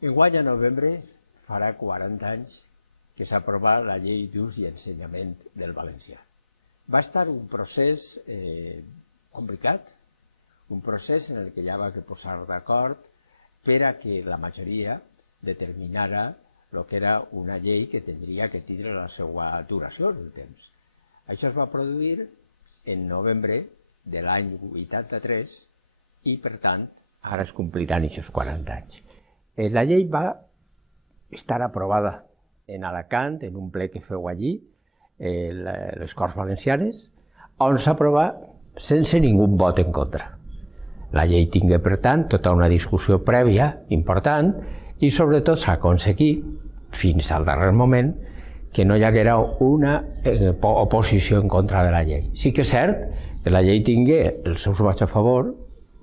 Enguany, a novembre, farà 40 anys que s'aprovà la Llei d'Ús i Ensenyament del Valencià. Va estar un procés complicat, un procés en el que hi havia que posar d'acord per a que la majoria determinara el que era una llei que tindria que tindre la seva duració en el temps. Això es va produir en novembre de l'any 83 i, per tant, ara es compliran aquests 40 anys. La llei va estar aprovada en Alacant, en un ple que feu allí, les Corts Valencianes, on s'aprova sense ningú vot en contra. La llei tingué, per tant, tota una discussió prèvia important i, sobretot, s'aconseguí, fins al darrer moment, que no hi haguera una oposició en contra de la llei. Sí que és cert que la llei tingué els seus vots a favor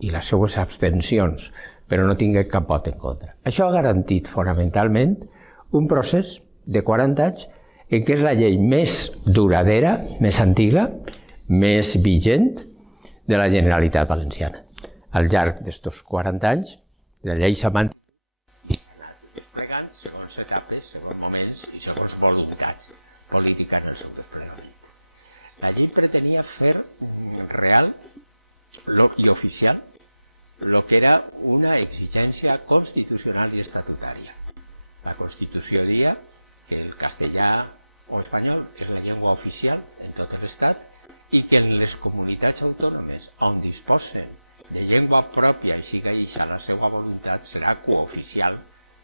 i les seues abstencions, però no tingué cap vot en contra. Això ha garantit, fonamentalment, un procés de 40 anys en què és la llei més duradera, més antiga, més vigent de la Generalitat Valenciana. Al llarg d'estos 40 anys, la llei s'ha mantingut i s'ha anat desplegant segons etapes, segons moments i segons voluntats polítiques en el seu desplegament. La llei pretenia fer real i oficial el que era una exigència constitucional i estatutària. La Constitució dia que el castellà o espanyol és la llengua oficial en tot l'Estat i que en les comunitats autònomes on disposen de llengua pròpia i siga eixa la seva voluntat serà cooficial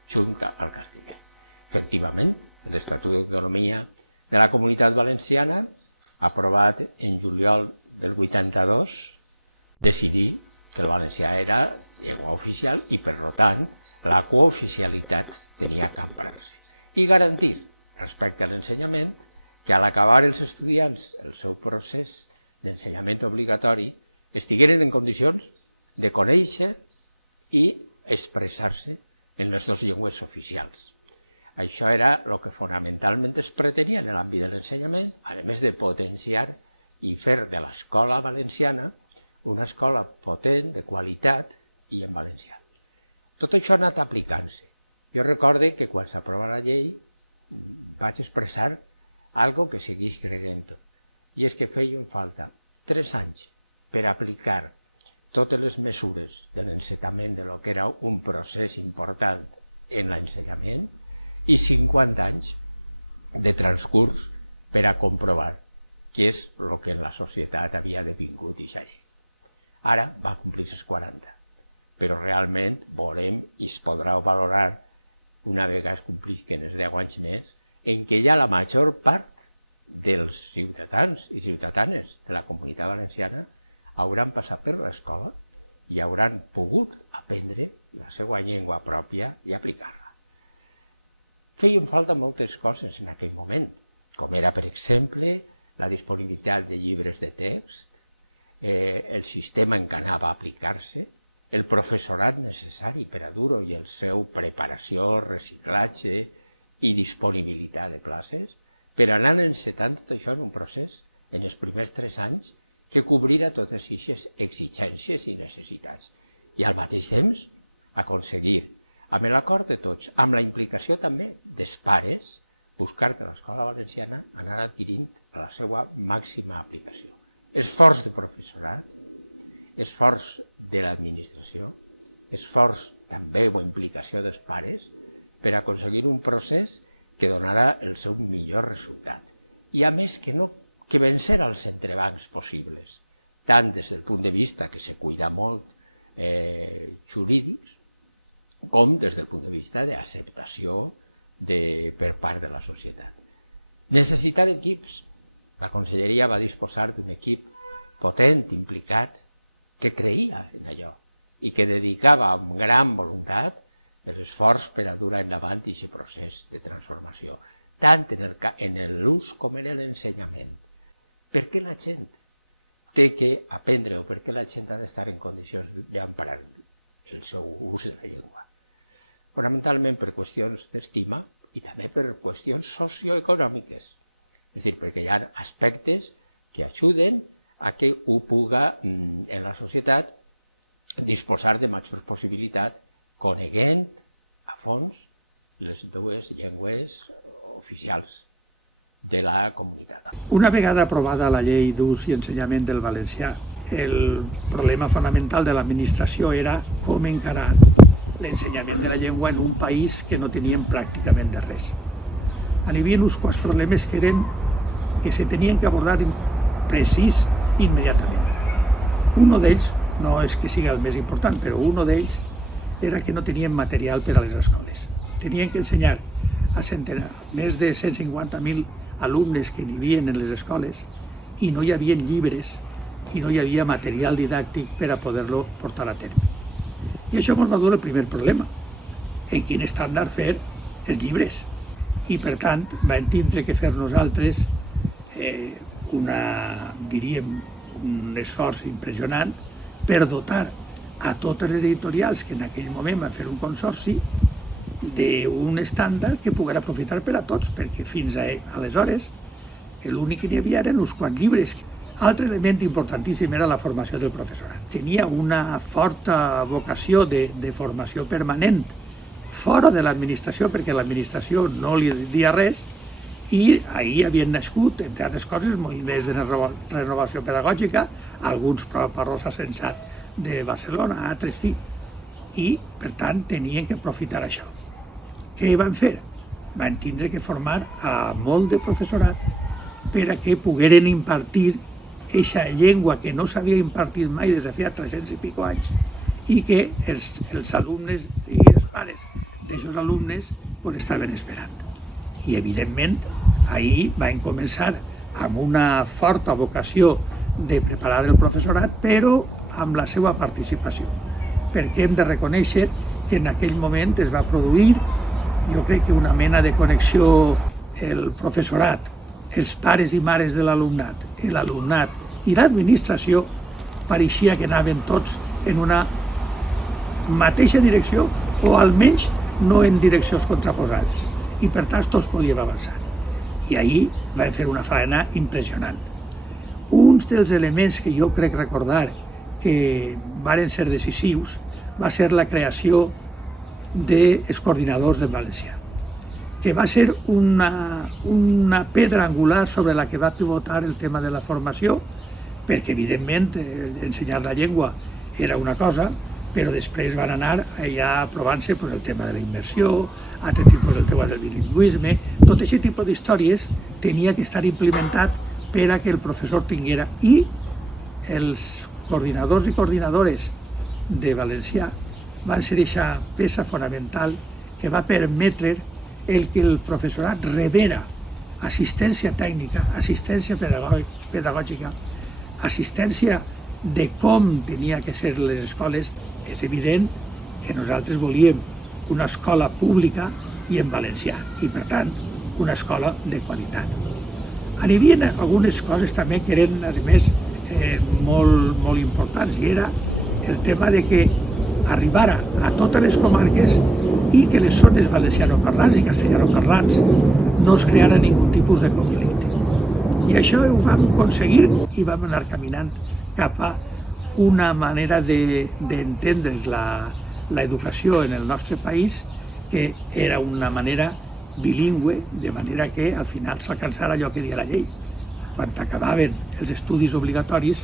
junt al castellà. Efectivament, l'Estatut d'Autonomia de la Comunitat Valenciana, aprovat en juliol del 82, decidí que el valencià era llengua oficial i, per tant, la cooficialitat tenia que emprar-se. I garantir, respecte a l'ensenyament, que a l'acabar els estudiants el seu procés d'ensenyament obligatori estigueren en condicions de conèixer i expressar-se en les dues llengües oficials. Això era el que fonamentalment es pretenia en l'àmbit de l'ensenyament, a més de potenciar i fer de l'escola valenciana una escola potent, de qualitat i en valencià. Tot això ha anat aplicant-se. Jo recorde que quan s'aprova la llei vaig expressar algo que segueix creient-ho, i és que feien falta 3 anys per aplicar totes les mesures de l'encetament de lo que era un procés important en l'ensenyament i 50 anys de transcurs per a comprovar què és el que en la societat havia devingut aquesta llei. Ara va complir els 40, però realment veurem i es podrà valorar una vegada es complisquen els 10 anys més, en què ja la major part dels ciutadans i ciutadanes de la Comunitat Valenciana hauran passat per l'escola i hauran pogut aprendre la seva llengua pròpia i aplicar-la. Feien falta moltes coses en aquell moment, com era, per exemple, la disponibilitat de llibres de text, el sistema en què anava a aplicar-se, el professorat necessari per a dur-ho i el seu preparació, reciclatge i disponibilitat de places, per anar encetant tot això en un procés, en els primers 3 anys, que cobrira totes aquestes exigències i necessitats. I al mateix temps aconseguir, amb l'acord de tots, amb la implicació també dels pares, buscar que l'escola valenciana anara adquirint la seva màxima aplicació. Esforç de professorat, esforç de l'administració, esforç també o implicació dels pares per aconseguir un procés que donarà el seu millor resultat. I a més que vencer els entrebancs possibles, tant des del punt de vista que se cuida molt jurídics, com des del punt de vista d'acceptació per part de la societat. Necessitat d'equips. La Conselleria va disposar d'un equip potent, implicat, que creia en allò i que dedicava amb gran voluntat l'esforç per a dur endavant aquest procés de transformació, tant en l'ús com en l'ensenyament. Per què la gent té que aprendre o per què la gent ha d'estar en condicions d'emprar el seu ús de la llengua? Fonamentalment per qüestions d'estima i també per qüestions socioeconòmiques. És a dir, perquè hi ha aspectes que ajuden a que ho puga en la societat disposar de majors possibilitats coneguent a fons les dues llengües oficials de la comunitat. Una vegada aprovada la llei d'ús i ensenyament del valencià, el problema fonamental de l'administració era com encarar l'ensenyament de la llengua en un país que no teníem pràcticament de res. Hi havia uns quants problemes que se tenien que abordar precís immediatament. Un d'ells, no és que sigui el més important, però un d'ells era que no tenien material per a les escoles. Tenien que ensenyar a més de 150.000 alumnes que hi havia en les escoles i no hi havia llibres i no hi havia material didàctic per a poder-lo portar a terme. I això ens va dur el primer problema, en quin estàndard fer els llibres. I per tant vam tindre que fer nosaltres un esforç impressionant per dotar a totes les editorials que en aquell moment van fer un consorci d'un estàndard que pogués aprofitar per a tots, perquè fins aleshores l'únic que n'hi havia eren uns quants llibres. Altre element importantíssim era la formació del professorat. Tenia una forta vocació de formació permanent fora de l'administració, perquè l'administració no li dia res, i ahir havien nascut, entre altres coses, moviments de renovació pedagògica, alguns per Rosa Sensat de Barcelona, altres sí, i per tant tenien que aprofitar això. Què van fer? Van tindre que formar a molt de professorat per a que pogueren impartir aquesta llengua que no s'havia impartit mai des de feia 300 i pico anys i que els alumnes i els pares d'aquests alumnes estaven esperant. I evidentment ahir vam començar amb una forta vocació de preparar el professorat, però amb la seva participació, perquè hem de reconèixer que en aquell moment es va produir, jo crec que una mena de connexió, el professorat, els pares i mares de l'alumnat, l'alumnat i l'administració pareixia que anaven tots en una mateixa direcció o almenys no en direccions contraposades, i per tant tots podíem avançar. I ahir vam fer una feina impressionant. Un dels elements que jo crec recordar que varen ser decisius va ser la creació dels coordinadors del valencià, que va ser una pedra angular sobre la que va pivotar el tema de la formació, perquè evidentment ensenyar la llengua era una cosa, però després van anar ja aprovant-se el tema de la immersió, altre tipus del tema del bilingüisme, tot aquest tipus d'històries tenia que estar implementat per a que el professor tinguera, i els coordinadors i coordinadores de valencià van ser aquesta peça fonamental que va permetre que el professorat rebera assistència tècnica, assistència pedagògica, assistència de com tenia que ser les escoles. És evident que nosaltres volíem una escola pública i en valencià, i per tant una escola de qualitat. Hi havia algunes coses també que eren, a més, molt importants, i era el tema de que arribara a totes les comarques i que les zones valencianoparlants i castellanoparlants no es creara ningú tipus de conflicte. I això ho vam aconseguir i vam anar caminant cap a una manera d'entendre l'educació en el nostre país que era una manera bilingüe, de manera que al final s'alcançara allò que deia la llei. Quan acabaven els estudis obligatoris,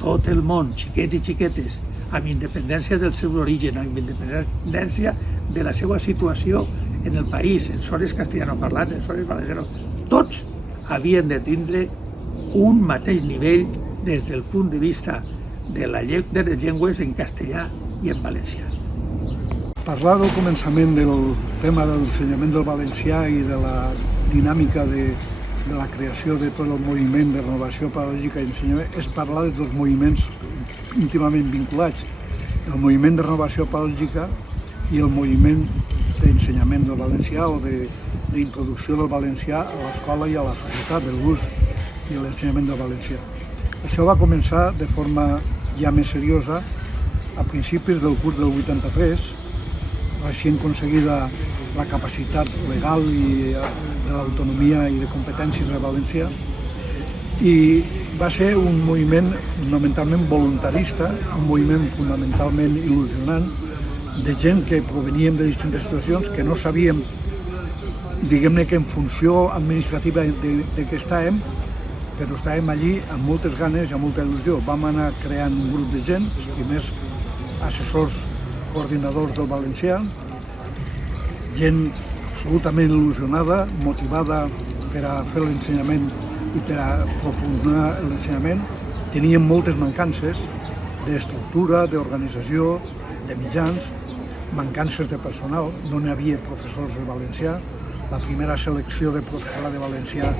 tot el món, xiquets i xiquetes, amb independència del seu origen, amb independència de la seva situació en el país, en zones castellanoparlants, en zones valencianes, tots havien de tindre un mateix nivell des del punt de vista de les llengües en castellà i en valencià. Parlar del començament del tema de l'ensenyament del valencià i de la dinàmica de la creació de tot el moviment de renovació pedagògica i ensenyament és parlar de dos moviments íntimament vinculats, el moviment de renovació pedagògica i el moviment d'ensenyament del valencià o d'introducció del valencià a l'escola i a la societat, de l'ús i l'ensenyament del valencià. Això va començar de forma ja més seriosa a principis del curs del 83, recient aconseguida la capacitat legal i de l'autonomia i de competències a valencià, i va ser un moviment fonamentalment voluntarista, un moviment fonamentalment il·lusionant, de gent que proveníem de distintes situacions, que no sabíem, diguem-ne que en funció administrativa de què estàvem, però estàvem allí amb moltes ganes i amb molta il·lusió. Vam anar creant un grup de gent, els primers assessors coordinadors del valencià, gent absolutament il·lusionada, motivada per a fer l'ensenyament i per a propugnar l'ensenyament. Teníem moltes mancances d'estructura, d'organització, de mitjans, mancances de personal, no n'hi havia professors de valencià. La primera selecció de professorat de valencià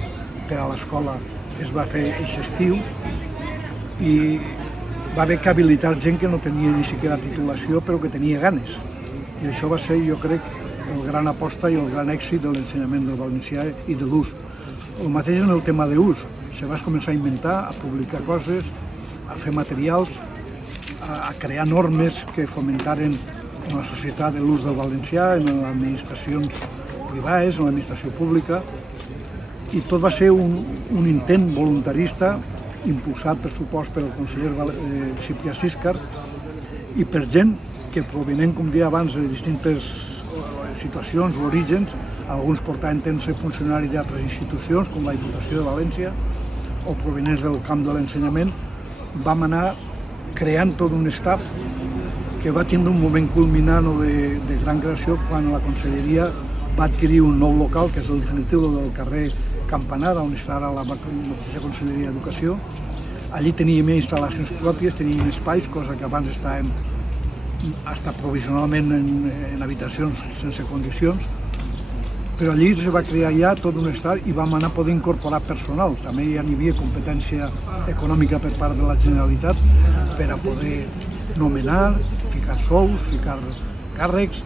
per a l'escola es va fer aquest estiu i va haver que habilitar gent que no tenia ni siquiera titulació però que tenia ganes. I això va ser, jo crec, el gran aposta i el gran èxit de l'ensenyament del valencià i de l'ús. El mateix en el tema d'ús. Se va començar a inventar, a publicar coses, a fer materials, a crear normes que fomentaren en la societat l'ús del valencià, en les administracions privades, en l'administració pública, i tot va ser un intent voluntarista impulsat, per supost, pel conseller Ciprià Siscar i per gent que provenent, com deia abans, de distintes situacions o orígens. Alguns portaven temps ser funcionari d'altres institucions, com la Diputació de València, o provenents del camp de l'ensenyament. Vam anar creant tot un staff que va tindre un moment culminant de gran creació quan la Conselleria va adquirir un nou local, que és el definitiu del carrer Campanar, on està ara la mateixa Conselleria d'Educació. Allí teníem instal·lacions pròpies, teníem espais, cosa que abans estàvem provisionalment en habitacions sense condicions, però allí es va crear ja tot un estat i vam anar a poder incorporar personal. També ja n'hi havia competència econòmica per part de la Generalitat per a poder nomenar, ficar sous, ficar càrrecs,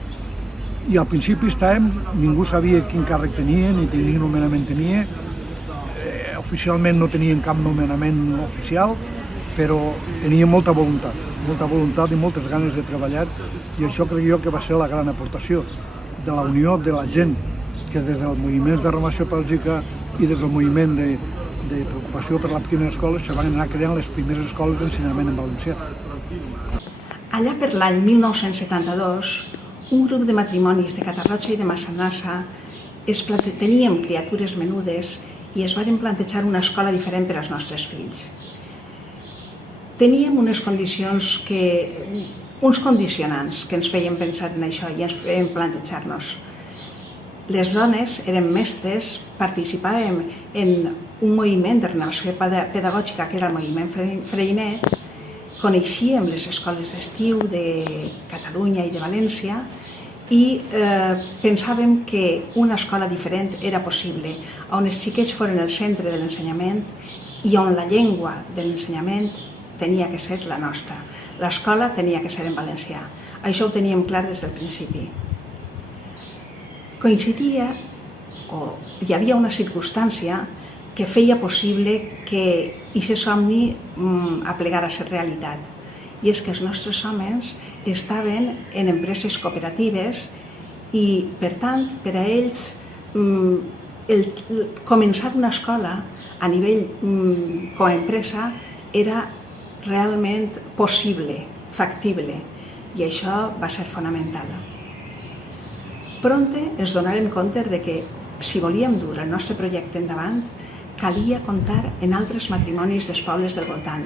i al principi estàvem, ningú sabia quin càrrec tenia ni quin nomenament tenia. Oficialment no tenien cap nomenament oficial, però teníem molta voluntat i moltes ganes de treballar, i això crec jo que va ser la gran aportació de la unió de la gent que des dels moviments de renovació pedagògica i des del moviment de preocupació per les primeres escoles se van anar creant les primeres escoles d'ensenyament en valencià. Allà per l'any 1972, un grup de matrimonis de Catarroja i de Massanassa teníem criatures menudes i es van plantejar una escola diferent per als nostres fills. Teníem unes condicions uns condicionants que ens feien pensar en això i ens feien plantejar-nos. Les dones érem mestres, participàvem en un moviment de renovació pedagògica que era el moviment Freinet, coneixíem les escoles d'estiu de Catalunya i de València i pensàvem que una escola diferent era possible, on els xiquets foren el centre de l'ensenyament i on la llengua de l'ensenyament tenia que ser la nostra. L'escola tenia que ser en valencià. Això ho teníem clar des del principi. Coincidia, o hi havia una circumstància que feia possible que aquest somni aplegara a ser realitat. I és que els nostres homes estaven en empreses cooperatives i, per tant, per a ells començar una escola a nivell com a empresa era realment possible, factible, i això va ser fonamental. Prompte ens donarem compte que si volíem dur el nostre projecte endavant calia comptar en altres matrimonis dels pobles del voltant,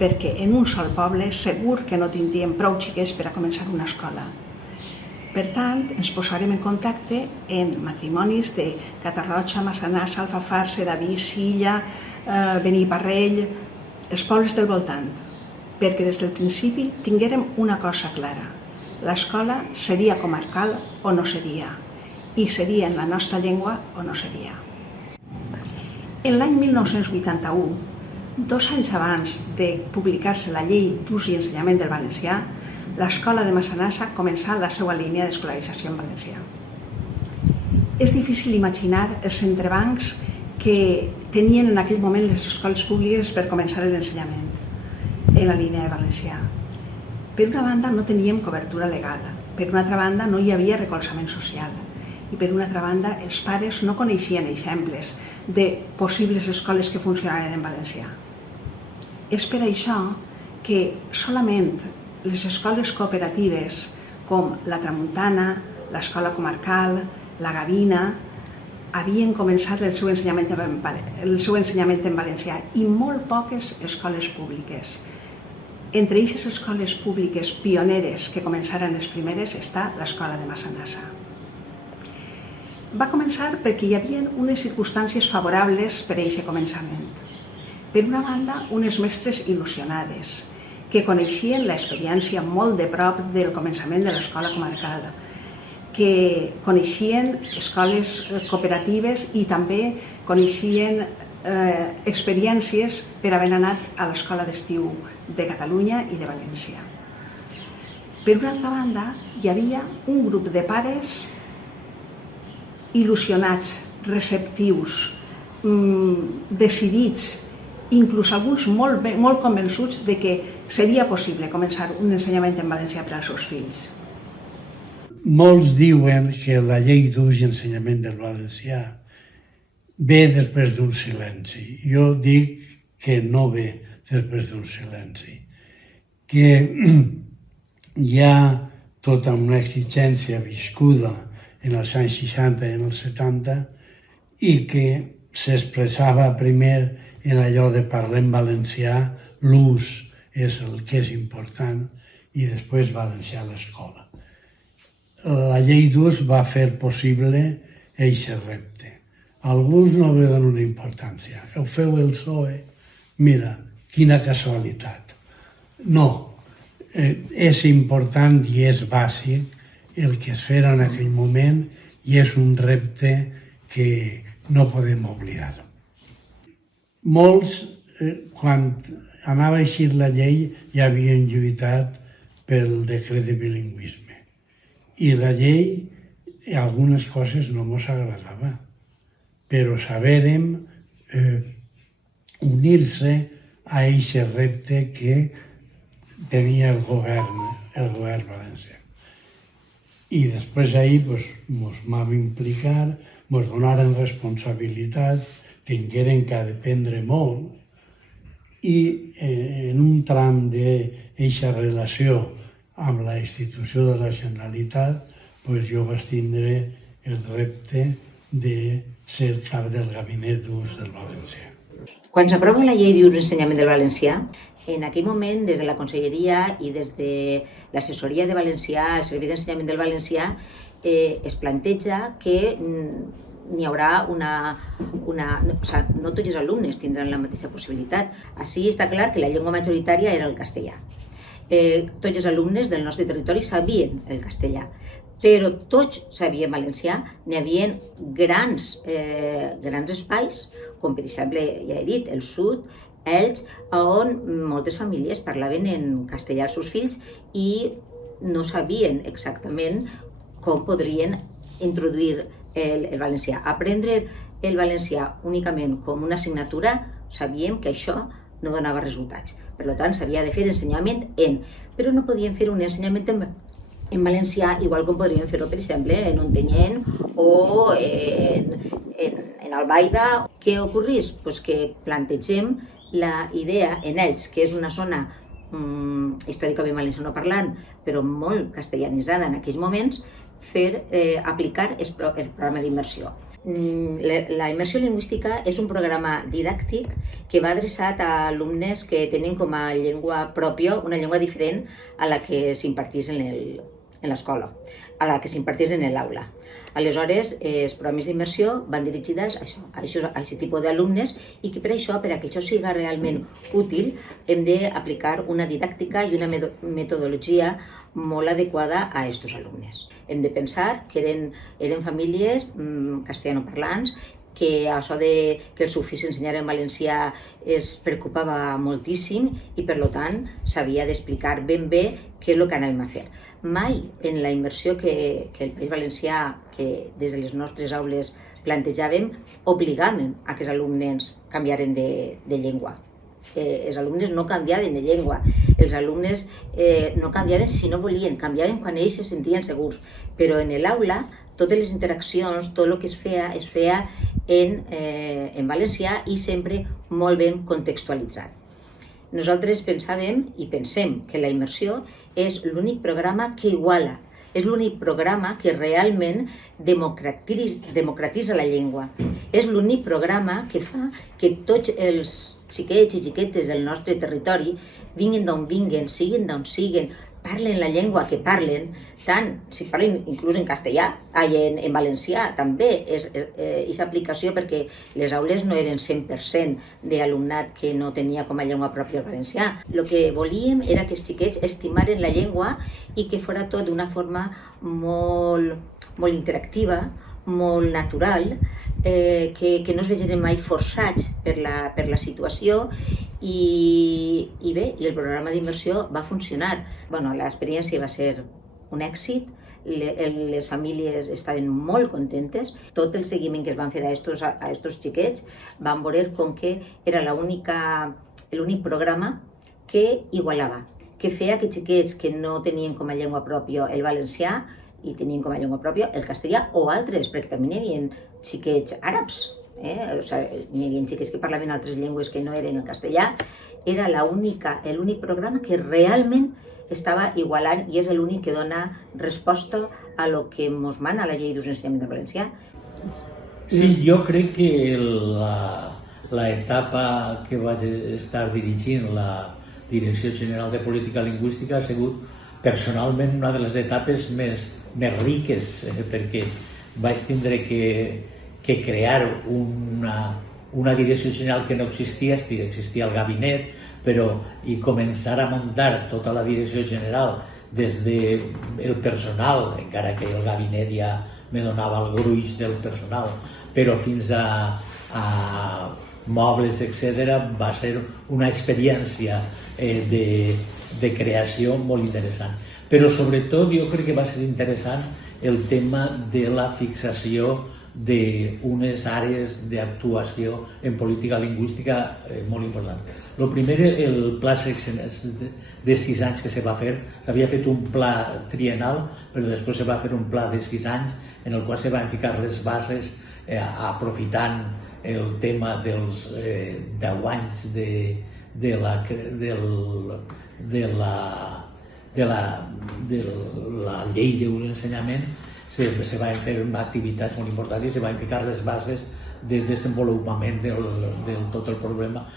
perquè en un sol poble segur que no tindríem prou xiquets per a començar una escola. Per tant, ens posarem en contacte en matrimonis de Catarroja, Massanassa, Alfafar, Sedaví, Silla, Beniparrell, els pobles del voltant, perquè des del principi tinguérem una cosa clara. L'escola seria comarcal o no seria, i seria en la nostra llengua o no seria. En l'any 1981, 2 anys abans de publicar-se la llei d'ús i ensenyament del valencià, l'escola de Massanassa començà la seva línia d'escolarització en valencià. És difícil imaginar els entrebancs que tenien en aquell moment les escoles públiques per començar l'ensenyament en la línia de valencià. Per una banda no teníem cobertura legal, per una altra banda no hi havia recolzament social i per una altra banda els pares no coneixien exemples de possibles escoles que funcionaren en valencià. És per això que solament les escoles cooperatives com la Tramuntana, l'Escola Comarcal, la Gavina, havien començat el seu ensenyament en valencià i molt poques escoles públiques. Entre aquestes escoles públiques pioneres que començaren les primeres està l'Escola de Massanassa. Va començar perquè hi havia unes circumstàncies favorables per a aquest començament. Per una banda, unes mestres il·lusionades, que coneixien l'experiència molt de prop del començament de l'escola comarcal, que coneixien escoles cooperatives i també coneixien experiències per haver anat a l'escola d'estiu de Catalunya i de València. Per una altra banda, hi havia un grup de pares il·lusionats, receptius, decidits, inclús alguns molt convençuts de que seria possible començar un ensenyament en valencià per als seus fills. Molts diuen que la llei d'ús i ensenyament del valencià ve després d'un silenci. Jo dic que no ve després d'un silenci, que hi ha tota una exigència viscuda en els anys 60 i en els 70 i que s'expressava primer en allò de parlar en valencià, l'ús és el que és important i després valencià a l'escola. La llei d'ús va fer possible aquest repte. Alguns no li donen importància. Ho feu el PSOE? Mira, quina casualitat. No, és important i és bàsic el que es fera en aquell moment i és un repte que no podem oblidar. Molts, quan anava a eixir la llei, ja havien lluitat pel decret de bilingüisme. I la llei, algunes coses no ens agradava, però sabérem unir-se a aquest repte que tenia el govern valencià. I després ahir ens vam implicar, ens donaren responsabilitats, tingueren que dependre molt i en un tram d'aquesta relació amb la institució de la Generalitat jo vaig tindre el repte de ser cap del gabinet d'ús del valencià. Quan s'aprova la llei d'ús i ensenyament del valencià, en aquell moment, des de la Conselleria i des de l'assessoria de valencià, el Servei d'Ensenyament del Valencià, es planteja que n'hi haurà no tots els alumnes tindran la mateixa possibilitat. Així està clar que la llengua majoritària era el castellà. Tots els alumnes del nostre territori sabien el castellà, però tots sabien valencià. N'hi havia grans espais, com per exemple, ja he dit, el sud, Elx, on moltes famílies parlaven en castellà als seus fills i no sabien exactament com podrien introduir el valencià. Aprendre el valencià únicament com una assignatura, sabíem que això no donava resultats. Per tant, s'havia de fer ensenyament però no podien fer un ensenyament en valencià igual com podríem fer-ho, per exemple, en Ontinyent o en Albaida. Què ocorreix? Que plantegem la idea en Elx, que és una zona històricament valencianoparlant, però molt castellanitzada en aquells moments, aplicar el programa d'immersió. La immersió lingüística és un programa didàctic que va adreçat a alumnes que tenen com a llengua pròpia una llengua diferent a la que s'impartís en l'escola, a la que s'impartís en l'aula. Aleshores, els programes d'immersió van dirigits a aquest tipus d'alumnes i que per això, per a que això sigui realment útil, hem d'aplicar una didàctica i una metodologia molt adequada a aquests alumnes. Hem de pensar que eren famílies castellanoparlants, que això que els seus fills ensenyaren valencià es preocupava moltíssim i, per tant, s'havia d'explicar ben bé què és el que anàvem a fer. Mai en la immersió que el País Valencià, que des de les nostres aules plantejàvem, obligàvem a que els alumnes canviaren de llengua. Els alumnes no canviaven de llengua, els alumnes no canviaven si no volien, canviaven quan ells se sentien segurs, però en l'aula totes les interaccions, tot el que es feia en valencià i sempre molt ben contextualitzat. Nosaltres pensàvem i pensem que la immersió és l'únic programa que iguala És l'únic programa que realment democratitza la llengua. És l'únic programa que fa que tots els xiquets i xiquetes del nostre territori, vinguin d'on vinguin, siguin d'on siguin, parlen la llengua que parlen, tant si parlen inclús en castellà, en valencià també, és aplicació perquè les aules no eren 100% d'alumnat que no tenia com a llengua pròpia el valencià. El que volíem era que els xiquets estimaren la llengua i que fos tot d'una forma molt interactiva, molt natural, que no es vegin mai forçats per la situació i bé, i el programa d'immersió va funcionar. L'experiència va ser un èxit, les famílies estaven molt contentes, tot el seguiment que es van fer a estos xiquets van veure com que era l'únic programa que igualava, que feia que xiquets que no tenien com a llengua pròpia el valencià i tenien com a llengua pròpia el castellà o altres, perquè també hi havia xiquets àrabs, hi havia xiquets que parlaven altres llengües que no eren el castellà. Era l'únic programa que realment estava igualant i és l'únic que dona resposta a lo que ens mana la llei d'ús i ensenyament del valencià. Sí, jo crec que l'etapa que vaig estar dirigint la Direcció General de Política Lingüística ha sigut personalment una de les etapes més riques, perquè vaig tindre que crear una direcció general que no existia, existia el gabinet, i començar a muntar tota la direcció general des del personal, encara que el gabinet ja me donava el gruix del personal, però fins a mobles, etc., va ser una experiència de creació molt interessant. Però sobretot jo crec que va ser interessant el tema de la fixació d'unes àrees d'actuació en política lingüística molt importants. El primer, el pla de 6 anys que se va fer, havia fet un pla triennal, però després se va fer un pla de 6 anys en el qual se van ficar les bases aprofitant el tema dels 10 anys de la llei d'ensenyament. Se van fer activitats molt importants i se van ficar les bases de desenvolupament de tot el problema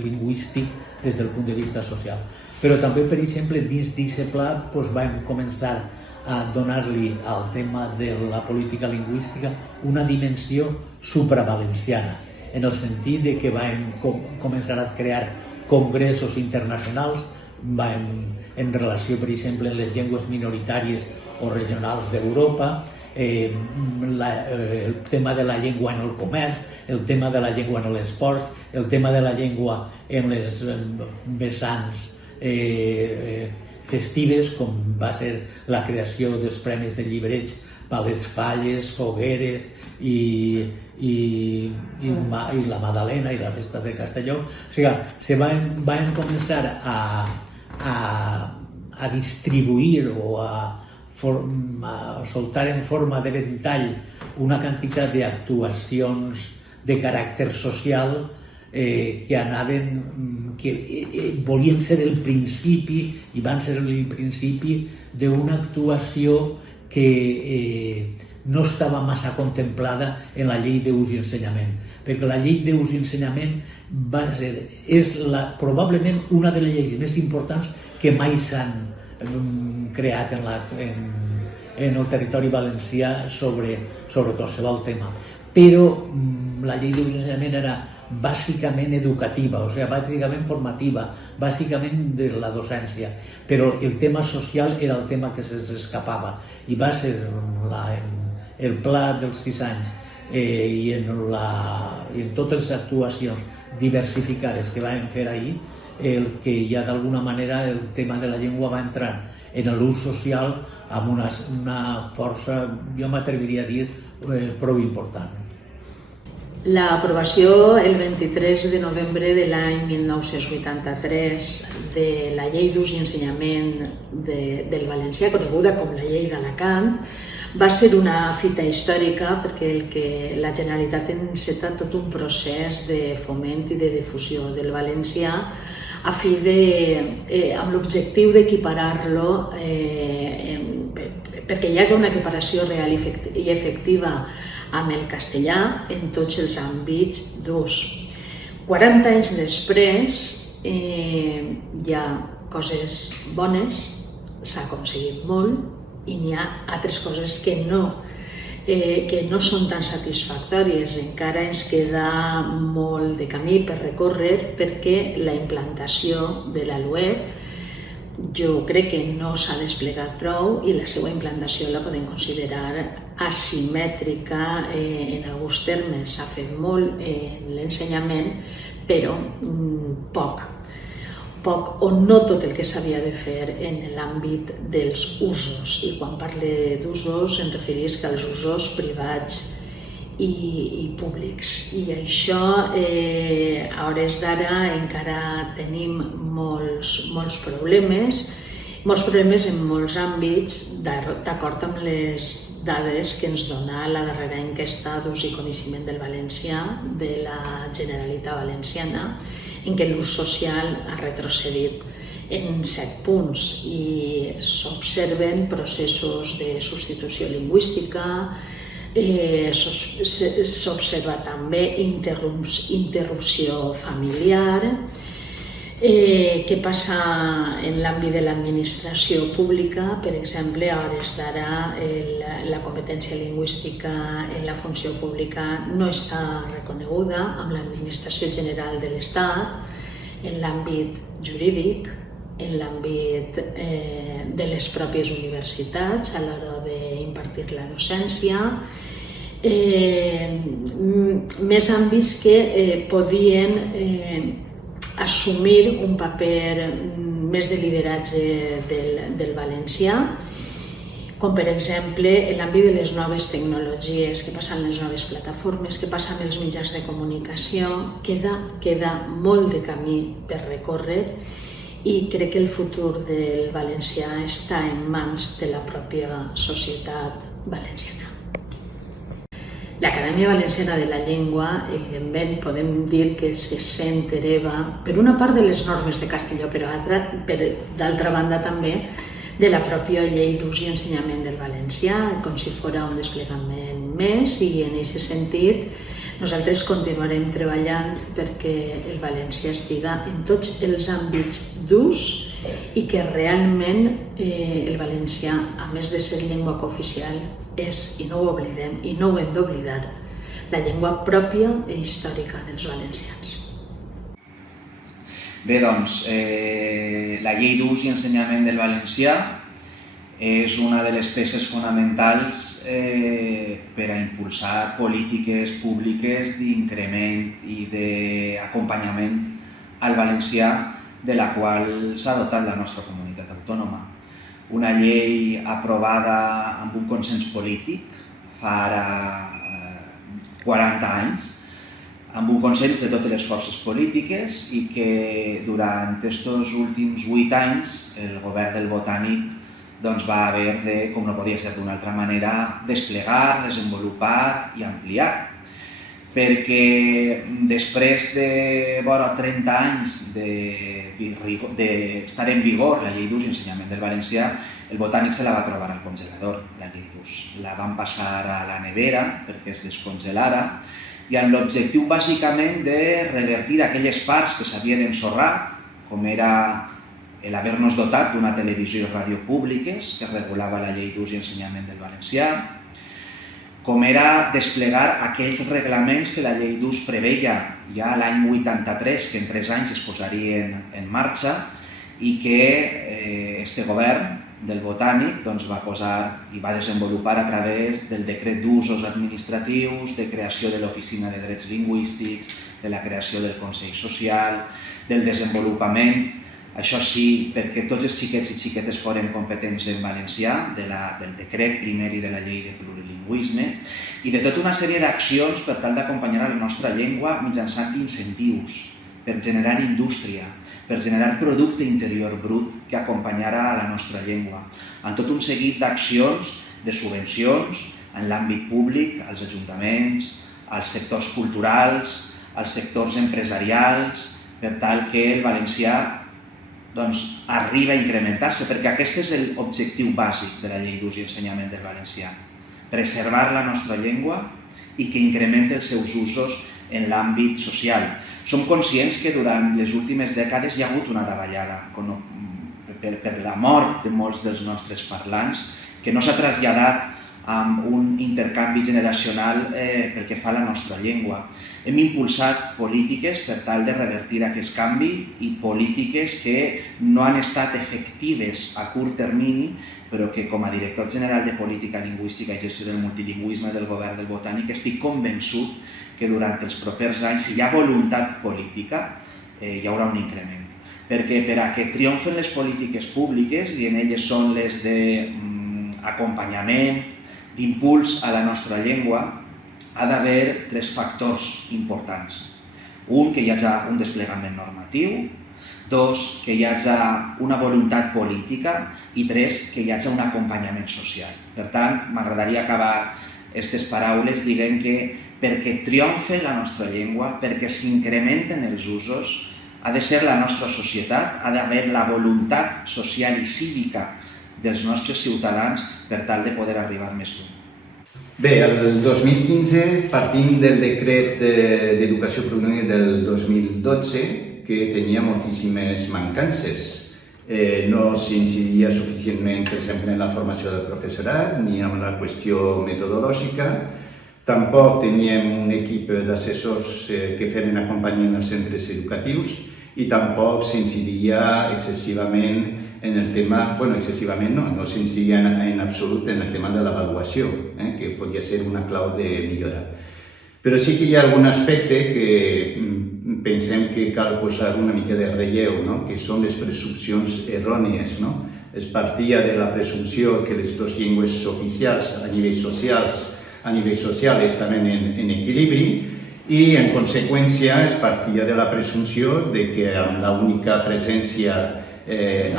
lingüístic des del punt de vista social. Però també, per exemple, dins d'aquest pla vam començar a donar-li al tema de la política lingüística una dimensió supravalenciana, en el sentit de que vam començar a crear congressos internacionals en relació, per exemple, amb les llengües minoritàries o regionals d'Europa, el tema de la llengua en el comerç, el tema de la llengua en l'esport, el tema de la llengua en les vessants festives, com va ser la creació dels Premis de Llibreig per les Falles, Fogueres i la Madalena i la Festa de Castelló. O sigui, se van començar a distribuir o a soltar en forma de ventall una quantitat d'actuacions de caràcter social que volien ser el principi i van ser el principi d'una actuació que no estava massa contemplada en la llei d'ús i ensenyament, perquè la llei d'ús i ensenyament és probablement una de les lleis més importants que mai s'han creat en el territori valencià sobre qualsevol tema. Però la llei d'ús i ensenyament era bàsicament educativa, o sigui, bàsicament formativa, bàsicament de la docència, però el tema social era el tema que se'ns escapava i va ser el pla dels 6 anys i en totes les actuacions diversificades que vam fer ahir, el que ja d'alguna manera el tema de la llengua va entrar en l'ús social amb una força, jo m'atreviria a dir, prou important. L'aprovació el 23 de novembre de l'any 1983 de la Llei d'Ús i Ensenyament del Valencià, coneguda com la Llei d'Alacant, va ser una fita històrica perquè la Generalitat enceta tot un procés de foment i de difusió del valencià amb l'objectiu d'equiparar-lo perquè hi hagi una equiparació real i efectiva amb el castellà en tots els àmbits d'ús. 40 anys després hi ha coses bones, s'ha aconseguit molt i n'hi ha altres coses que no són tan satisfactòries. Encara ens queda molt de camí per recórrer perquè la implantació de la LUEP jo crec que no s'ha desplegat prou i la seva implantació la podem considerar asimètrica en alguns termes. S'ha fet molt en l'ensenyament, però poc o no tot el que s'havia de fer en l'àmbit dels usos. I quan parle d'usos em referís als usos privats i públics. I això, a hores d'ara, encara tenim molts problemes en molts àmbits, d'acord amb les dades que ens dona la darrera enquesta d'ús i coneixement del valencià de la Generalitat Valenciana, en què l'ús social ha retrocedit en 7 punts i s'observen processos de substitució lingüística, s'observa també interrupció familiar. Què passa en l'àmbit de l'administració pública? Per exemple, a hores d'ara la competència lingüística en la funció pública no està reconeguda amb l'Administració General de l'Estat, en l'àmbit jurídic, en l'àmbit de les pròpies universitats a l'hora d'impartir la docència, més àmbits que podien assumir un paper més de lideratge del valencià, com per exemple en l'àmbit de les noves tecnologies, què passa amb les noves plataformes, què passa amb els mitjans de comunicació. Queda molt de camí per recórrer i crec que el futur del valencià està en mans de la pròpia societat valenciana. L'Acadèmia Valenciana de la Llengua, evidentment, podem dir que se sent hereva, per una part de les normes de castellà, però d'altra banda també de la pròpia llei d'ús i ensenyament del valencià, com si fos un desplegament més, i en aquest sentit nosaltres continuarem treballant perquè el valencià estiga en tots els àmbits d'ús i que realment el valencià, a més de ser llengua cooficial, és, i no ho oblidem, i no ho hem d'oblidar, la llengua pròpia i històrica dels valencians. Bé, doncs, la llei d'ús i ensenyament del valencià és una de les peces fonamentals per a impulsar polítiques públiques d'increment i d'acompanyament al valencià, de la qual s'ha dotat la nostra comunitat autònoma. Una llei aprovada amb un consens polític fa ara 40 anys, amb un consens de totes les forces polítiques i que durant aquests últims 8 anys el govern del Botànic va haver de, com no podia ser d'una altra manera, desplegar, desenvolupar i ampliar. Perquè després de vora 30 anys d'estar en vigor la llei d'ús i ensenyament del valencià, el Botànic se la va trobar al congelador, la llei d'ús. La van passar a la nevera perquè es descongelara i amb l'objectiu bàsicament de revertir aquelles parts que s'havien ensorrat, com era l'haver-nos dotat d'una televisió i ràdio públiques que regulava la llei d'ús i ensenyament del valencià, com era desplegar aquells reglaments que la llei d'ús preveia ja l'any 83, que en 3 anys es posarien en marxa i que este govern del Botànic va posar i va desenvolupar a través del decret d'usos administratius, de creació de l'Oficina de Drets Lingüístics, de la creació del Consell Social, del desenvolupament, això sí, perquè tots els xiquets i xiquetes foren competents en valencià, del decret primer i de la llei de plurilingüisme, i de tota una sèrie d'accions per tal d'acompanyar la nostra llengua mitjançant incentius, per generar indústria, per generar producte interior brut que acompanyara a la nostra llengua, amb tot un seguit d'accions, de subvencions, en l'àmbit públic, als ajuntaments, als sectors culturals, als sectors empresarials, per tal que el valencià doncs arriba a incrementar-se, perquè aquest és l'objectiu bàsic de la llei d'ús i ensenyament del valencià. Preservar la nostra llengua i que incrementi els seus usos en l'àmbit social. Som conscients que durant les últimes dècades hi ha hagut una davallada per la mort de molts dels nostres parlants, que no s'ha traslladat amb un intercanvi generacional pel que fa a la nostra llengua. Hem impulsat polítiques per tal de revertir aquest canvi i polítiques que no han estat efectives a curt termini, però que com a director general de Política Lingüística i Gestió del Multilingüisme del Govern del Botànic estic convençut que durant els propers anys, si hi ha voluntat política, hi haurà un increment. Perquè per a que triomfen les polítiques públiques, i en elles són les d'acompanyament, d'impuls a la nostra llengua, ha d'haver 3 factors importants. Un, que hi hagi un desplegament normatiu. 2, que hi hagi una voluntat política. I 3, que hi hagi un acompanyament social. Per tant, m'agradaria acabar aquestes paraules dient que perquè triomfe la nostra llengua, perquè s'incrementen els usos, ha de ser la nostra societat, ha d'haver la voluntat social i cívica dels nostres ciutadans per tal de poder arribar més lluny. Bé, el 2015 partim del decret d'Educació Plurilingüe del 2012, que tenia moltíssimes mancances. No s'incidia suficientment, per exemple, en la formació del professorat, ni en la qüestió metodològica. Tampoc teníem un equip d'assessors que feien acompanyament als centres educatius i tampoc s'incidia excessivament en el tema, excessivament no s'incidia en absolut en el tema de l'avaluació, que podria ser una clau de millora. Però sí que hi ha algun aspecte que pensem que cal posar una mica de relleu, que són les presumpcions errònies. Es partia de la presumpció que les dues llengües oficials a nivell social estaven en equilibri i, en conseqüència, es partia de la presumpció que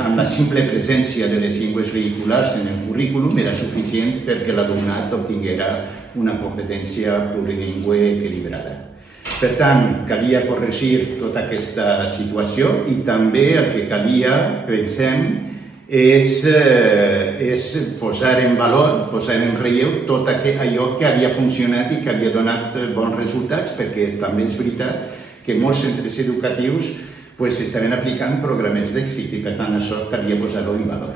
amb la simple presència de les llengües vehiculars en el currículum era suficient perquè l'alumnat obtinguera una competència plurilingüe equilibrada. Per tant, calia corregir tota aquesta situació i també el que calia, pensem, és posar en valor, posar en relleu tot allò que havia funcionat i que havia donat bons resultats, perquè també és veritat que molts centres educatius estaven aplicant programes d'èxit i per tant això calia posar-ho en valor.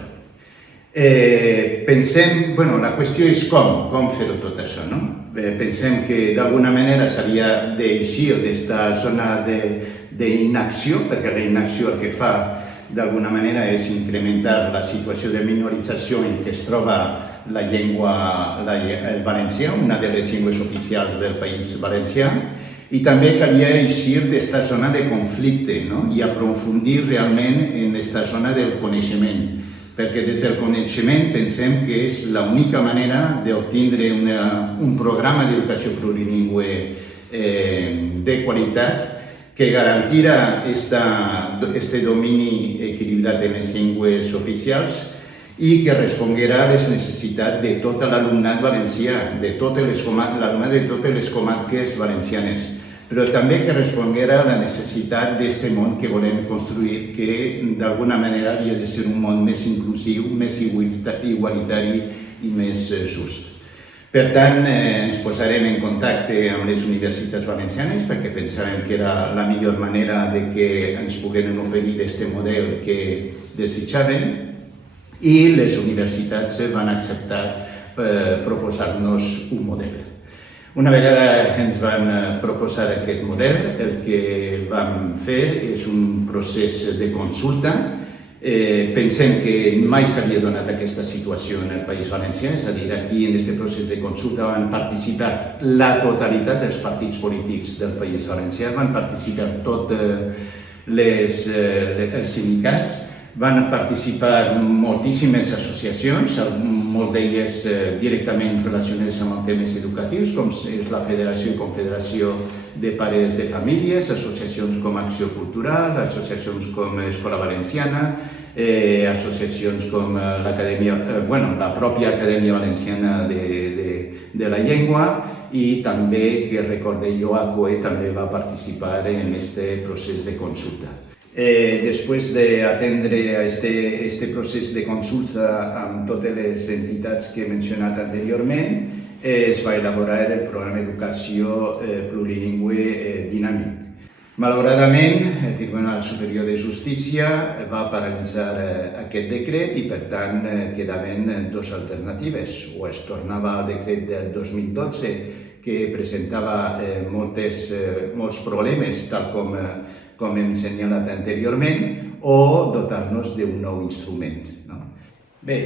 Pensem, la qüestió és com fer-ho tot això, no? Pensem que d'alguna manera s'havia d'eixir d'aquesta zona d'inacció, perquè la inacció el que fa d'alguna manera és incrementar la situació de minorització en què es troba la llengua, el valencià, una de les llengües oficials del País Valencià, i també calia eixir d'aquesta zona de conflicte i aprofundir realment en aquesta zona del coneixement, perquè des del coneixement pensem que és l'única manera d'obtindre un programa d'educació plurilingüe de qualitat que garantirà aquest domini equilibrat en les llengües oficials i que responguerà a les necessitats de tot l'alumnat valencià, l'alumnat de totes les comarques valencianes, però també que responguera a la necessitat d'aquest món que volem construir, que d'alguna manera havia de ser un món més inclusiu, més igualitari i més just. Per tant, ens posarem en contacte amb les universitats valencianes perquè pensàvem que era la millor manera que ens pogueren oferir aquest model que desitjaven i les universitats van acceptar proposar-nos un model. Una vegada que ens van proposar aquest model, el que vam fer és un procés de consulta. Pensem que mai s'havia donat aquesta situació en el País Valencià, és a dir, aquí en aquest procés de consulta van participar la totalitat dels partits polítics del País Valencià, van participar tots els sindicats, van participar moltíssimes associacions, moltes d'elles directament relacionades amb els temes educatius, com és la Federació i Confederació de Pares de Famílies, associacions com Acció Cultural, associacions com Escola Valenciana, associacions com la pròpia Acadèmia Valenciana de la Llengua i també, que recorde jo, ACOE també va participar en aquest procés de consulta. Després d'atendre aquest procés de consulta amb totes les entitats que he mencionat anteriorment, es va elaborar el programa d'educació plurilingüe dinàmic. Malauradament, el Tribunal Superior de Justícia va paralitzar aquest decret i, per tant, quedaven dues alternatives. O es tornava al decret del 2012, que presentava molts problemes, tal com hem assenyalat anteriorment, o dotar-nos d'un nou instrument. Bé,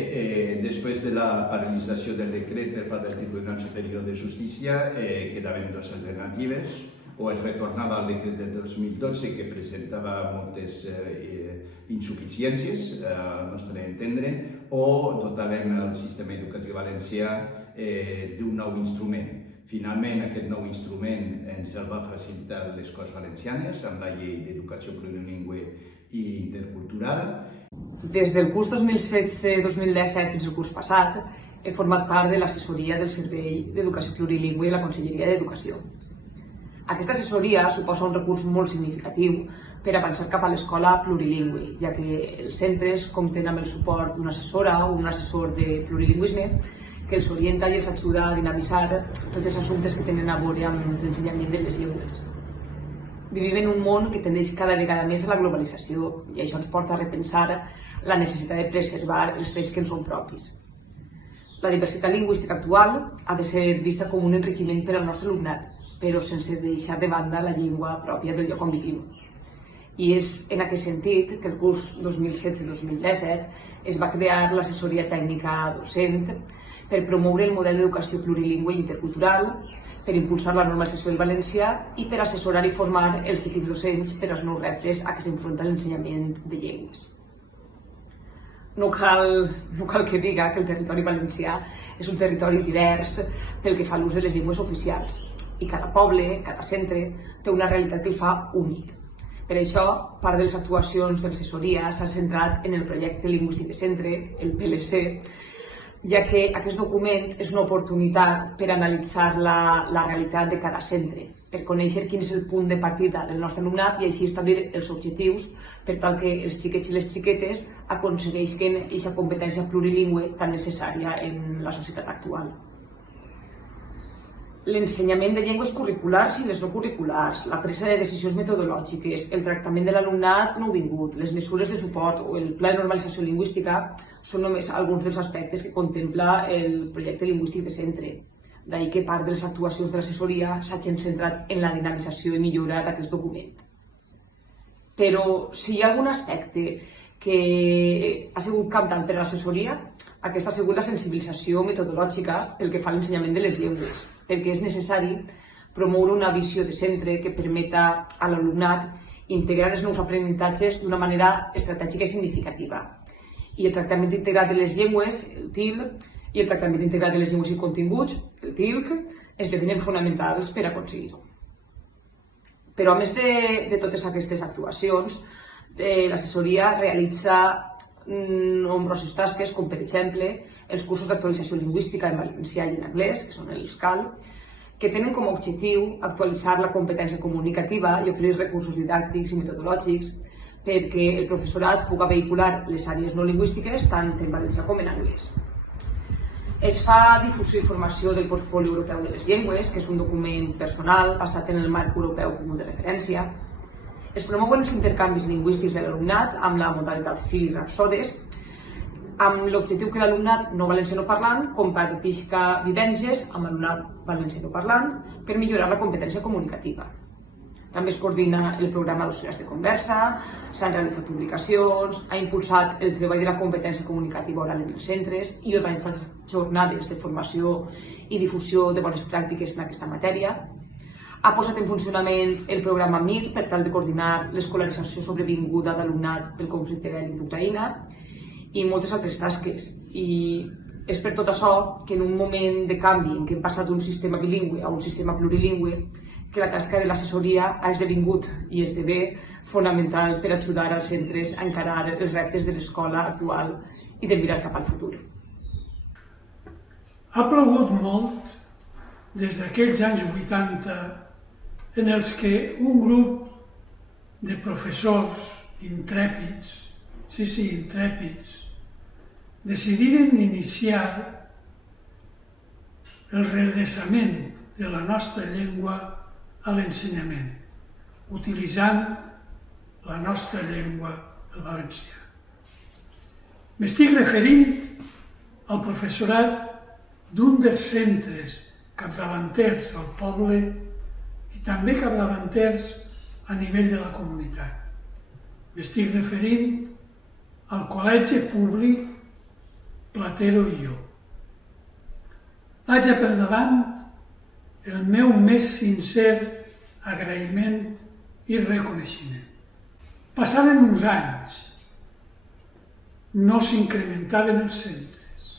després de la paralització del decret per part del Tribunal Superior de Justícia, quedaven dues alternatives. O es retornava al decret del 2012, que presentava moltes insuficiències, al nostre entendre, o dotàvem el sistema educatiu valencià d'un nou instrument. Finalment, aquest nou instrument ens el va facilitar les Corts Valencianes amb la Llei d'Educació Plurilingüe i Intercultural. Des del curs 2016-2017 fins al curs passat, he format part de l'assessoria del Servei d'Educació Plurilingüe i la Conselleria d'Educació. Aquesta assessoria suposa un recurs molt significatiu per avançar cap a l'escola plurilingüe, ja que els centres compten amb el suport d'una assessora o un assessor de plurilingüisme que els orienta i els ajuda a dinamitzar tots els assumptes que tenen a veure amb l'ensenyament de les llengües. Vivim en un món que tendeix cada vegada més a la globalització i això ens porta a repensar la necessitat de preservar els trets que ens són propis. La diversitat lingüística actual ha de ser vista com un enriquiment per al nostre alumnat, però sense deixar de banda la llengua pròpia del lloc on vivim. I és en aquest sentit que el curs 2016-2017 es va crear l'assessoria tècnica docent per promoure el model d'educació plurilingüe i intercultural, per impulsar la normalització del valencià i per assessorar i formar els equips docents per als nous reptes a què s'enfronta l'ensenyament de llengües. No cal que diga que el territori valencià és un territori divers pel que fa a l'ús de les llengües oficials. I cada poble, cada centre, té una realitat que el fa únic. Per això, part de les actuacions de l'assessoria s'ha centrat en el projecte lingüístic de centre, el PLC, ja que aquest document és una oportunitat per analitzar la realitat de cada centre, per conèixer quin és el punt de partida del nostre alumnat i així establir els objectius per tal que els xiquets i les xiquetes aconsegueixin aquesta competència plurilingüe tan necessària en la societat actual. L'ensenyament de llengües curriculars i les no curriculars, la presa de decisions metodològiques, el tractament de l'alumnat nouvingut, les mesures de suport o el pla de normalització lingüística són només alguns dels aspectes que contempla el projecte lingüístic de centre. D'ahir que part de les actuacions de l'assessoria s'hagin centrat en la dinamització i millora d'aquest document. Però si hi ha algun aspecte que ha sigut cabdal per a l'assessoria, aquesta ha sigut la sensibilització metodològica pel que fa a l'ensenyament de les llengües, perquè és necessari promoure una visió de centre que permeta a l'alumnat integrar els nous aprenentatges d'una manera estratègica i significativa. I el tractament integrat de les llengües, el TIL, i el tractament integrat de les llengües i continguts, el TILC, esdevenen fonamentals per aconseguir-ho. Però a més de totes aquestes actuacions, l'assessoria realitza nombroses tasques, com per exemple els cursos d'actualització lingüística en valencià i en anglès, que són els CAL, que tenen com a objectiu actualitzar la competència comunicativa i oferir recursos didàctics i metodològics perquè el professorat pugui vehicular les àrees no lingüístiques tant en valencià com en anglès. Es fa difusió i formació del Portfoli Europeu de les Llengües, que és un document personal basat en el marc europeu comú de referència. Es promouen els intercanvis lingüístics de l'alumnat amb la modalitat FIL i Rapsodes, amb l'objectiu que l'alumnat no valenciano parlant compartisca vivències amb l'alumnat valenciano parlant per millorar la competència comunicativa. També es coordina el programa d'auxiliars de conversa, s'han realitzat publicacions, ha impulsat el treball de la competència comunicativa oral en els centres i organitzat jornades de formació i difusió de bones pràctiques en aquesta matèria. Ha posat en funcionament el programa MIR per tal de coordinar l'escolarització sobrevinguda d'alumnat del conflicte bèl·lic d'Ucraïna i moltes altres tasques. I és per tot això que en un moment de canvi en què hem passat d'un sistema bilingüe a un sistema plurilingüe, que la tasca de l'assessoria ha esdevingut i esdevé fonamental per ajudar als centres a encarar els reptes de l'escola actual i de mirar cap al futur. Ha plogut molt des d'aquells anys 80 en els que un grup de professors intrèpids, intrèpids, decidiren iniciar el redreçament de la nostra llengua a l'ensenyament, utilitzant la nostra llengua, el valencià. M'estic referint al professorat d'un dels centres capdavanters al poble i també capdavanters a nivell de la comunitat. M'estic referint al Col·legi Públic Platero i jo. Vaig a per davant el meu més sincer agraïment i reconeixement. Passaven uns anys, no s'incrementaven els centres.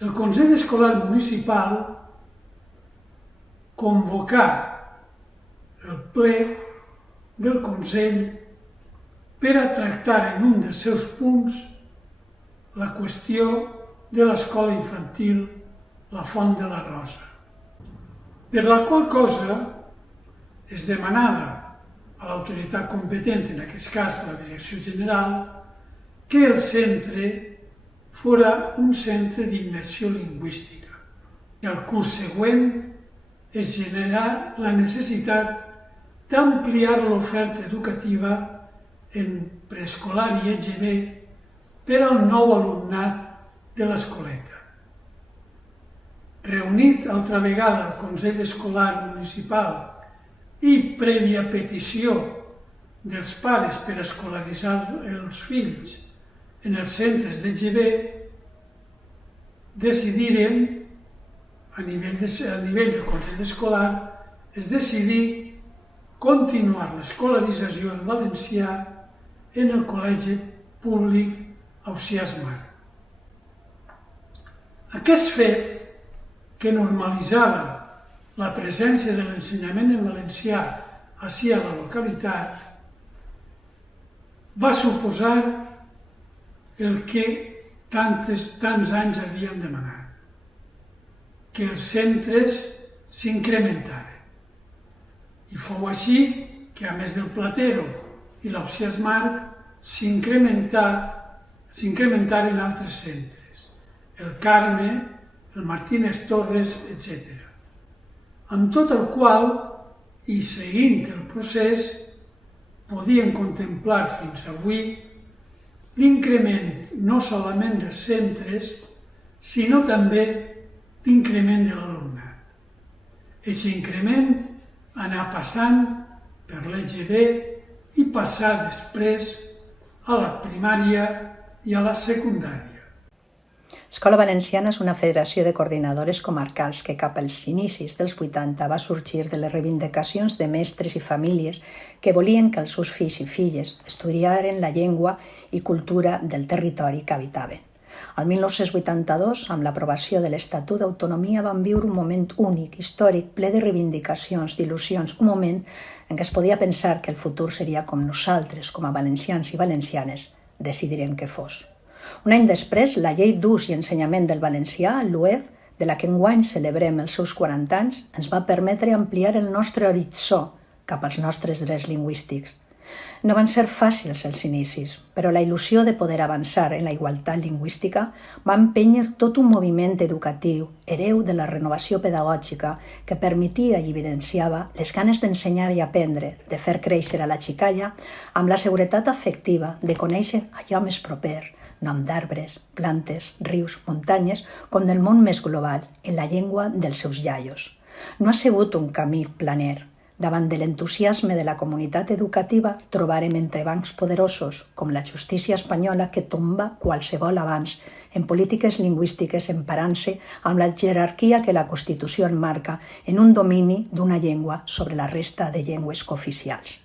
El Consell Escolar Municipal convocà el ple del Consell per a tractar en un dels seus punts la qüestió de l'escola infantil La Font de la Rosa, per la qual cosa es demanava a l'autoritat competent, en aquest cas la Direcció General, que el centre fora un centre d'immersió lingüística. I al curs següent es generà la necessitat d'ampliar l'oferta educativa en preescolar i EGB per al nou alumnat de l'escoleta. Reunit altra vegada al Consell Escolar Municipal i prèvia petició dels pares per escolaritzar els fills en els centres d'EGB, decidiren, a nivell del Consell Escolar, es decidí continuar l'escolarització en valencià en el Col·legi Públic Ausiàs Marc. Aquest fet, que normalitzava la presència de l'ensenyament en valencià ací a la localitat, va suposar el que tants anys havien demanat, que els centres s'incrementaven. I fou així que, a més del Platero i l'Ausiàs Marc, s'incrementaren altres centres, el Carme, el Martínez Torres, etc. Amb tot el qual, i seguint el procés, podien contemplar fins avui l'increment no solament dels centres, sinó també l'increment de l'alumnat. Aquest increment anar passant per l'EGB i passar després a la primària i a la secundària. Escola Valenciana és una federació de coordinadores comarcals que cap als inicis dels 80 va sorgir de les reivindicacions de mestres i famílies que volien que els seus fills i filles estudiaren la llengua i cultura del territori que habitaven. El 1982, amb l'aprovació de l'Estatut d'Autonomia, vam viure un moment únic, històric, ple de reivindicacions, d'il·lusions, un moment en què es podia pensar que el futur seria com nosaltres, com a valencians i valencianes, decidirem que fos. Un any després, la Llei d'Ús i Ensenyament del Valencià, l'UEV, de la que enguany celebrem els seus 40 anys, ens va permetre ampliar el nostre horitzó cap als nostres drets lingüístics. No van ser fàcils els inicis, però la il·lusió de poder avançar en la igualtat lingüística va empènyer tot un moviment educatiu, hereu de la renovació pedagògica, que permetia i evidenciava les ganes d'ensenyar i aprendre, de fer créixer a la xicalla amb la seguretat afectiva de conèixer allò més proper, nom d'arbres, plantes, rius, muntanyes, com del món més global, en la llengua dels seus iaios. No ha sigut un camí planer. Davant de l'entusiasme de la comunitat educativa, trobarem entrebancs poderosos, com la justícia espanyola que tomba qualsevol avanç en polítiques lingüístiques emparant-se amb la jerarquia que la Constitució enmarca en un domini d'una llengua sobre la resta de llengües cooficials.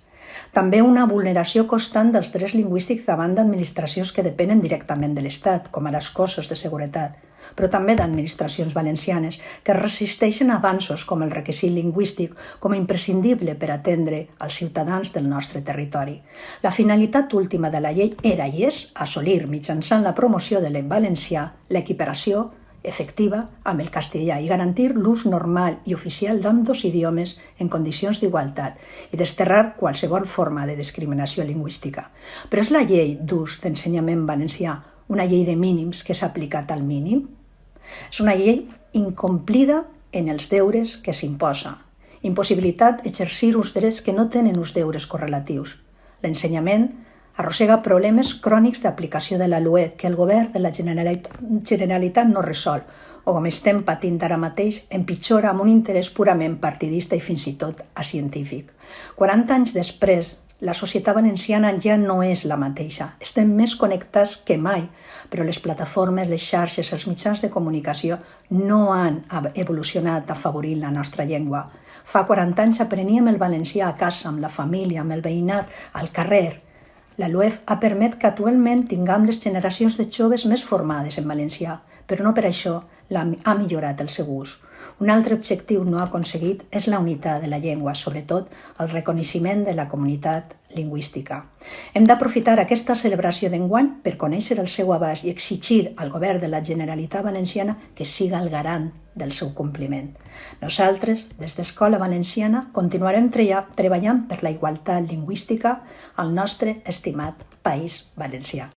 També una vulneració constant dels drets lingüístics davant d'administracions que depenen directament de l'Estat, com ara els cossos de seguretat, però també d'administracions valencianes que resisteixen avanços com el requisit lingüístic com a imprescindible per atendre als ciutadans del nostre territori. La finalitat última de la llei era i és assolir, mitjançant la promoció de l'en valencià, l'equiparació efectiva amb el castellà i garantir l'ús normal i oficial d'ambdós idiomes en condicions d'igualtat i desterrar qualsevol forma de discriminació lingüística. Però és la llei d'ús d'ensenyament valencià una llei de mínims que s'ha aplicat al mínim? És una llei incomplida en els deures que s'imposa. Impossibilitat exercir uns drets que no tenen uns deures correlatius. L'ensenyament arrossega problemes crònics d'aplicació de la LOE que el govern de la Generalitat no resol o, com estem patint ara mateix, empitjora amb un interès purament partidista i fins i tot científic. 40 anys després, la societat valenciana ja no és la mateixa. Estem més connectats que mai, però les plataformes, les xarxes, els mitjans de comunicació no han evolucionat afavorint la nostra llengua. Fa 40 anys apreníem el valencià a casa, amb la família, amb el veïnat, al carrer. La LOEF ha permès que actualment tinguem les generacions de joves més formades en valencià, però no per això ha millorat el seu ús. Un altre objectiu no aconseguit és la unitat de la llengua, sobretot el reconeixement de la comunitat lingüística. Hem d'aprofitar aquesta celebració d'enguany per conèixer el seu abast i exigir al govern de la Generalitat Valenciana que siga el garant del seu compliment. Nosaltres, des d'Escola Valenciana, continuarem treballant per la igualtat lingüística al nostre estimat País Valencià.